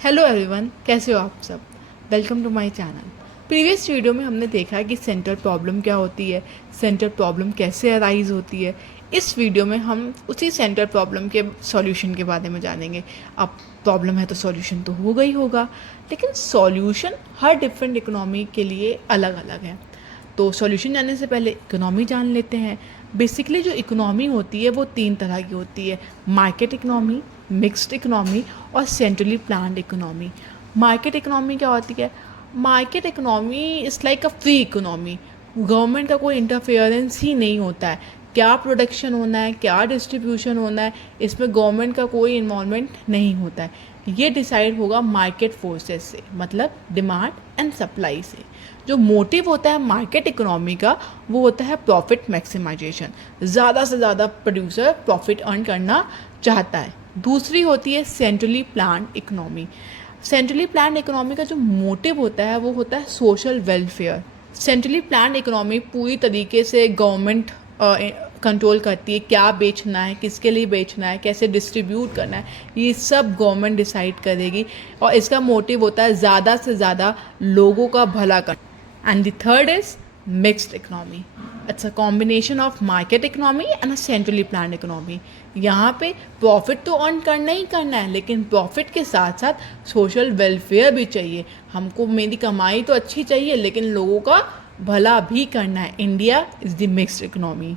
Hello everyone, कैसे हो आप सब। Welcome to my channel. Previous video में हमने देखा कि सेंट्रल प्रॉब्लम क्या होती है, सेंट्रल प्रॉब्लम कैसे अराइज होती है। इस वीडियो में हम उसी सेंट्रल प्रॉब्लम के सॉल्यूशन के बारे में जानेंगे। अब प्रॉब्लम है तो सॉल्यूशन तो होगा ही होगा, लेकिन सॉल्यूशन हर डिफरेंट इकोनॉमी के लिए अलग अलग है। तो सॉल्यूशन जानने से पहले इकोनॉमी जान लेते हैं। बेसिकली जो इकोनॉमी होती है वो तीन तरह की होती है: मार्केट इकोनॉमी, मिक्स्ड इकोनॉमी और centrally planned economy. Market economy क्या होती है? Market economy is like a free economy. Government का कोई इंटरफेरेंस ही नहीं होता है। क्या प्रोडक्शन होना है, क्या डिस्ट्रीब्यूशन होना है, इसमें गवर्नमेंट का कोई इन्वॉल्वमेंट नहीं होता है। ये डिसाइड होगा मार्केट फोर्सेस से, मतलब डिमांड एंड सप्लाई से। जो मोटिव होता है मार्केट इकोनॉमी का वो होता है प्रॉफिट मैक्सिमाइजेशन। ज़्यादा से ज़्यादा प्रोड्यूसर प्रॉफिट अर्न करना चाहता है। दूसरी होती है centrally planned economy. Centrally planned economy का जो मोटिव होता है वो होता है social welfare. Centrally planned economy पूरी तरीके से गवर्नमेंट कंट्रोल करती है। क्या बेचना है, किसके लिए बेचना है, कैसे डिस्ट्रीब्यूट करना है, ये सब गवर्नमेंट डिसाइड करेगी। और इसका मोटिव होता है ज़्यादा से ज़्यादा लोगों का भला करना। And the third is mixed economy. It's a combination of market economy and a centrally planned economy. यहाँ पे प्रॉफिट तो अर्न करना ही करना है, लेकिन प्रॉफिट के साथ साथ सोशल वेलफेयर भी चाहिए। हमको मेरी कमाई तो अच्छी चाहिए, लेकिन लोगों का भला भी करना है। India is the mixed economy.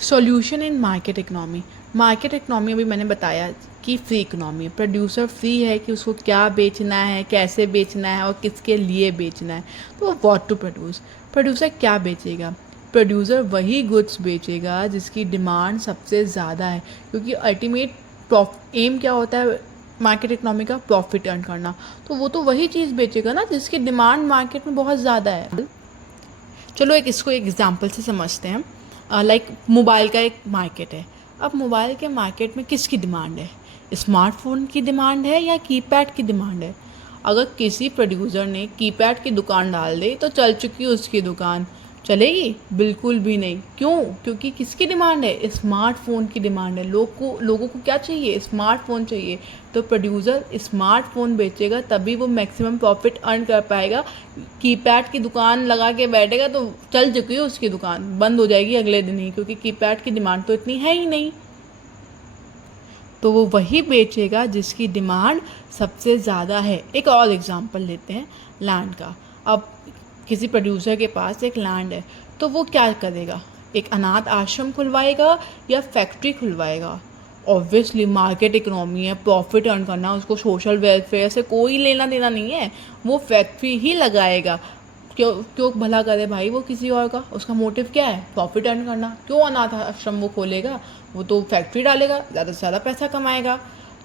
Solution in market economy. Market economy अभी मैंने बताया कि फ्री इकनॉमी, प्रोड्यूसर फ्री है कि उसको क्या बेचना है, कैसे बेचना है और किसके लिए बेचना है। तो व्हाट टू प्रोड्यूस, प्रोड्यूसर क्या बेचेगा? प्रोड्यूसर वही गुड्स बेचेगा जिसकी डिमांड सबसे ज़्यादा है, क्योंकि अल्टीमेट एम क्या होता है मार्केट इकनॉमी का? प्रॉफिट अर्न करना। तो वो तो वही चीज़ बेचेगा ना जिसकी डिमांड मार्केट में बहुत ज़्यादा है। चलो इसको एक एग्जांपल से समझते हैं। लाइक मोबाइल का एक मार्केट है। अब मोबाइल के मार्केट में किसकी डिमांड है? स्मार्टफोन की डिमांड है या कीपैड की डिमांड है? अगर किसी प्रोड्यूसर ने कीपैड की दुकान डाल दी तो चल चुकी उसकी दुकान, चलेगी? बिल्कुल भी नहीं। क्यों? क्योंकि किसकी डिमांड है? स्मार्टफोन की डिमांड है। लोगों को क्या चाहिए? स्मार्टफोन चाहिए। तो प्रोड्यूसर स्मार्टफोन बेचेगा, तभी वो मैक्सिमम प्रॉफिट अर्न कर पाएगा। कीपैड की दुकान लगा के बैठेगा तो चल चुकी है उसकी दुकान, बंद हो जाएगी अगले दिन ही, क्योंकि कीपैड की डिमांड तो इतनी है ही नहीं। तो वो वही बेचेगा जिसकी डिमांड सबसे ज़्यादा है। एक और एग्जांपल लेते हैं लैंड का। अब किसी प्रोड्यूसर के पास एक लैंड है, तो वो क्या करेगा? एक अनाथ आश्रम खुलवाएगा या फैक्ट्री खुलवाएगा? ऑब्वियसली मार्केट इकोनॉमी है, प्रॉफिट अर्न करना, उसको सोशल वेलफेयर से कोई लेना देना नहीं है। वो फैक्ट्री ही लगाएगा। क्यों क्यों भला करे भाई वो किसी और का? उसका मोटिव क्या है? प्रॉफिट अर्न करना। क्यों अनाथ आश्रम वो खोलेगा? वो तो फैक्ट्री डालेगा, ज़्यादा से ज़्यादा पैसा कमाएगा।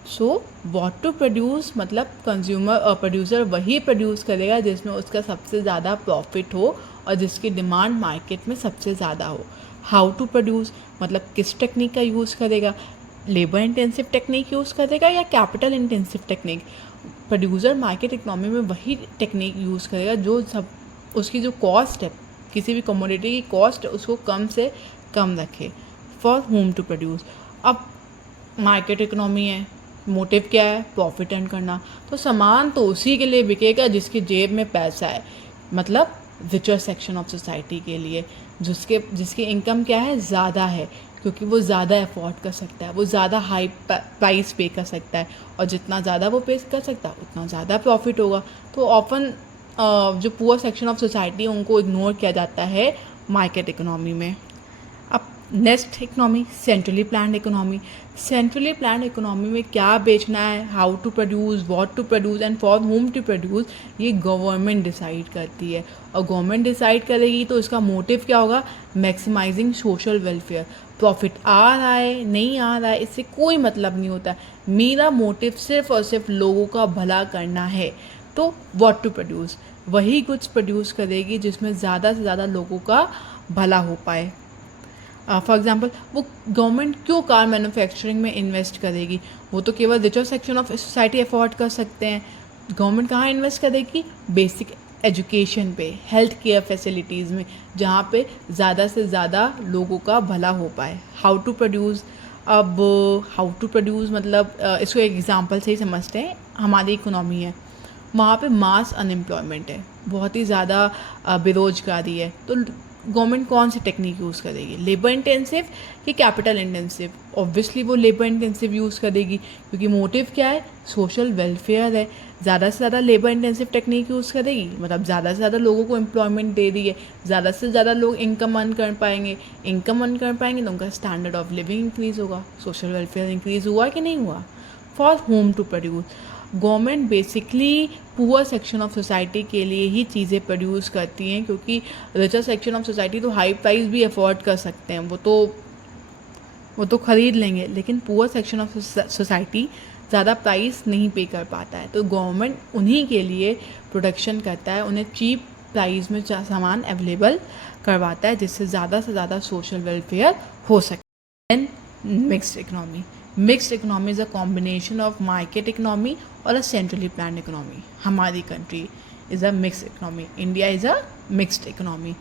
सो व्हाट टू प्रोड्यूस, मतलब कंज्यूमर और प्रोड्यूसर वही प्रोड्यूस करेगा जिसमें उसका सबसे ज़्यादा प्रॉफिट हो और जिसकी डिमांड मार्केट में सबसे ज़्यादा हो। हाउ टू प्रोड्यूस, मतलब किस टेक्निक का यूज़ करेगा? लेबर इंटेंसिव टेक्निक यूज़ करेगा या capital intensive technique? Producer market economy में वही टेक्निक यूज़ करेगा जो सब उसकी जो कॉस्ट है, किसी भी कमोडिटी की कॉस्ट उसको कम से कम रखे। For whom to produce. अब मार्केट इकोनॉमी है, मोटिव क्या है? प्रॉफिट अर्न करना। तो सामान तो उसी के लिए बिकेगा जिसकी जेब में पैसा है, मतलब रिचर सेक्शन ऑफ सोसाइटी के लिए, जिसकी इनकम क्या है? ज़्यादा है, क्योंकि वो ज़्यादा अफोर्ड कर सकता है, वो ज़्यादा हाई प्राइस पे कर सकता है, और जितना ज़्यादा वो पे कर सकता है उतना ज़्यादा प्रॉफिट होगा। तो ऑफन जो पुअर सेक्शन ऑफ सोसाइटी है उनको इग्नोर किया जाता है मार्केट इकोनॉमी में। अब next economy, centrally planned economy. Centrally planned economy में क्या बेचना है, how to produce, what to produce and for whom to produce, ये गवर्नमेंट डिसाइड करती है। और गवर्नमेंट डिसाइड करेगी तो इसका मोटिव क्या होगा? Maximising social welfare. प्रॉफिट आ रहा है नहीं आ रहा है इससे कोई मतलब नहीं होता। मेरा मोटिव सिर्फ और सिर्फ लोगों का भला करना है। तो व्हाट टू प्रोड्यूस, वही कुछ प्रोड्यूस करेगी जिसमें ज़्यादा से ज़्यादा लोगों का भला हो पाए। फॉर एग्जांपल, वो गवर्नमेंट क्यों कार मैन्युफैक्चरिंग में इन्वेस्ट करेगी? वो तो केवल richer section of society afford कर सकते हैं। गवर्नमेंट कहाँ इन्वेस्ट करेगी? बेसिक एजुकेशन पे, हेल्थ केयर फैसिलिटीज़ में, जहाँ पे ज़्यादा से ज़्यादा लोगों का भला हो पाए। हाउ टू प्रोड्यूस, अब हाउ टू प्रोड्यूस मतलब इसको एक एग्जांपल से ही समझते हैं। हमारी इकोनॉमी है, वहाँ पे मास अनएम्प्लॉयमेंट है, बहुत ही ज़्यादा बेरोजगारी है, तो गवर्नमेंट कौन सी टेक्निक यूज़ करेगी? लेबर इंटेंसिव कि कैपिटल इंटेंसिव? ऑब्वियसली वो लेबर इंटेंसिव यूज़ करेगी, क्योंकि मोटिव क्या है? सोशल वेलफेयर है। ज़्यादा से ज़्यादा लेबर इंटेंसिव टेक्निक यूज़ करेगी, मतलब ज़्यादा से ज़्यादा लोगों को एम्प्लॉयमेंट दे रही है, ज़्यादा से ज़्यादा लोग इनकम अर्न कर पाएंगे, इनकम अर्न कर पाएंगे तो उनका स्टैंडर्ड ऑफ लिविंग इंक्रीज़ होगा, सोशल वेलफेयर इंक्रीज़ हुआ कि नहीं हुआ? For whom to produce, government basically poor section of society के लिए ही चीज़ें प्रोड्यूस करती हैं, क्योंकि रिचर सेक्शन ऑफ सोसाइटी तो हाई प्राइस भी अफोर्ड कर सकते हैं, वो तो ख़रीद लेंगे, लेकिन पुअर सेक्शन ऑफ सोसाइटी ज़्यादा प्राइस नहीं पे कर पाता है, तो गवर्नमेंट उन्हीं के लिए प्रोडक्शन करता है, उन्हें चीप प्राइस में सामान अवेलेबल करवाता है, जिससे ज़्यादा से ज़्यादा सोशल वेलफेयर हो सके। Then mixed economy, mixed economy is a combination of market economy और अ सेंट्रली प्लान इकोनॉमी। हमारी country is a mixed economy, India is a mixed economy.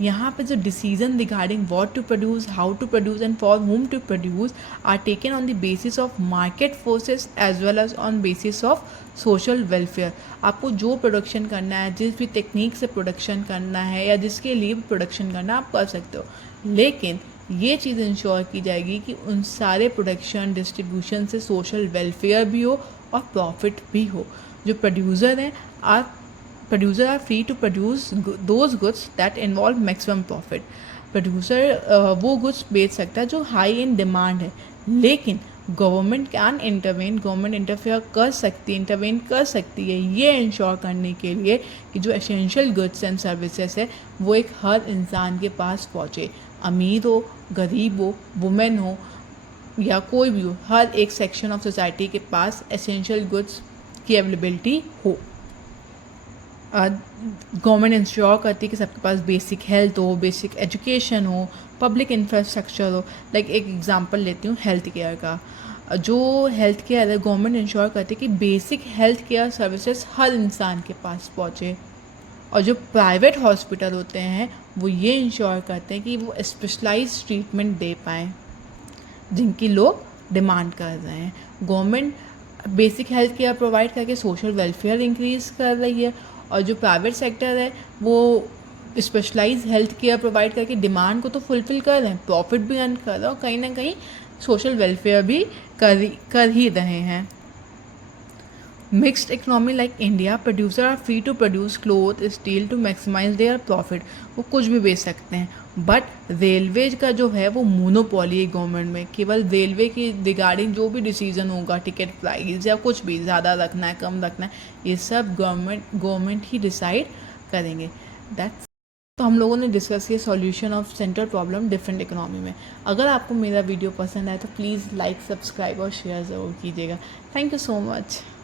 यहाँ पे जो decision regarding what to produce, how to produce and for whom to produce are taken on the basis of market forces as well as on basis of social welfare. आपको जो production करना है, जिस भी technique से production करना है या जिसके लिए प्रोडक्शन करना है, आप कर सकते हो, लेकिन ये चीज़ इंश्योर की जाएगी कि उन सारे प्रोडक्शन डिस्ट्रीब्यूशन से सोशल वेलफेयर भी हो और प्रॉफिट भी हो। जो प्रोड्यूसर हैं producer are free to produce those goods that involve maximum profit. Producer वो गुड्स बेच सकता है जो हाई इन डिमांड है, लेकिन government can intervene, government intervene कर सकती है ये इंश्योर करने के लिए कि जो एसेंशियल गुड्स एंड सर्विसेज है वो एक हर इंसान के पास पहुँचे, अमीर हो, गरीब हो, वुमेन हो या कोई भी हो, हर एक सेक्शन ऑफ सोसाइटी के पास एसेंशियल गुड्स की अवेलेबिलिटी हो। गवर्नमेंट इंश्योर करती है कि सबके पास बेसिक हेल्थ हो, बेसिक एजुकेशन हो, पब्लिक इंफ्रास्ट्रक्चर हो। लाइक एक एग्जांपल लेती हूँ हेल्थ केयर का। जो हेल्थ केयर है, गवर्नमेंट इंश्योर करती है कि बेसिक हेल्थ केयर सर्विसेज हर इंसान के पास पहुँचे, और जो प्राइवेट हॉस्पिटल होते हैं वो ये इंश्योर करते हैं कि वो स्पेशलाइज्ड ट्रीटमेंट दे पाएँ जिनकी लोग डिमांड कर रहे हैं। Government basic health care provide करके सोशल वेलफेयर इंक्रीज़ कर रही है, और जो प्राइवेट सेक्टर है वो स्पेशलाइज्ड हेल्थ केयर प्रोवाइड करके डिमांड को तो फुलफ़िल कर रहे हैं, प्रॉफिट भी अर्न कर रहे हैं और कहीं ना कहीं सोशल वेलफेयर भी कर ही रहे हैं। Mixed economy like India, producer are free to produce cloth steel to maximise their profit. वो कुछ भी बेच सकते हैं, बट रेलवे का जो है वो मोनोपोली है गवर्नमेंट में। केवल रेलवे की रिगार्डिंग जो भी डिसीजन होगा, टिकट प्राइस या कुछ भी ज़्यादा रखना है, कम रखना है, ये सब गवर्नमेंट ही डिसाइड करेंगे। दैट्स तो हम लोगों ने डिस्कस किया solution of central problem different economy में। अगर आपको मेरा वीडियो पसंद आए तो प्लीज़ लाइक, सब्सक्राइब और शेयर ज़रूर कीजिएगा। Thank you so much.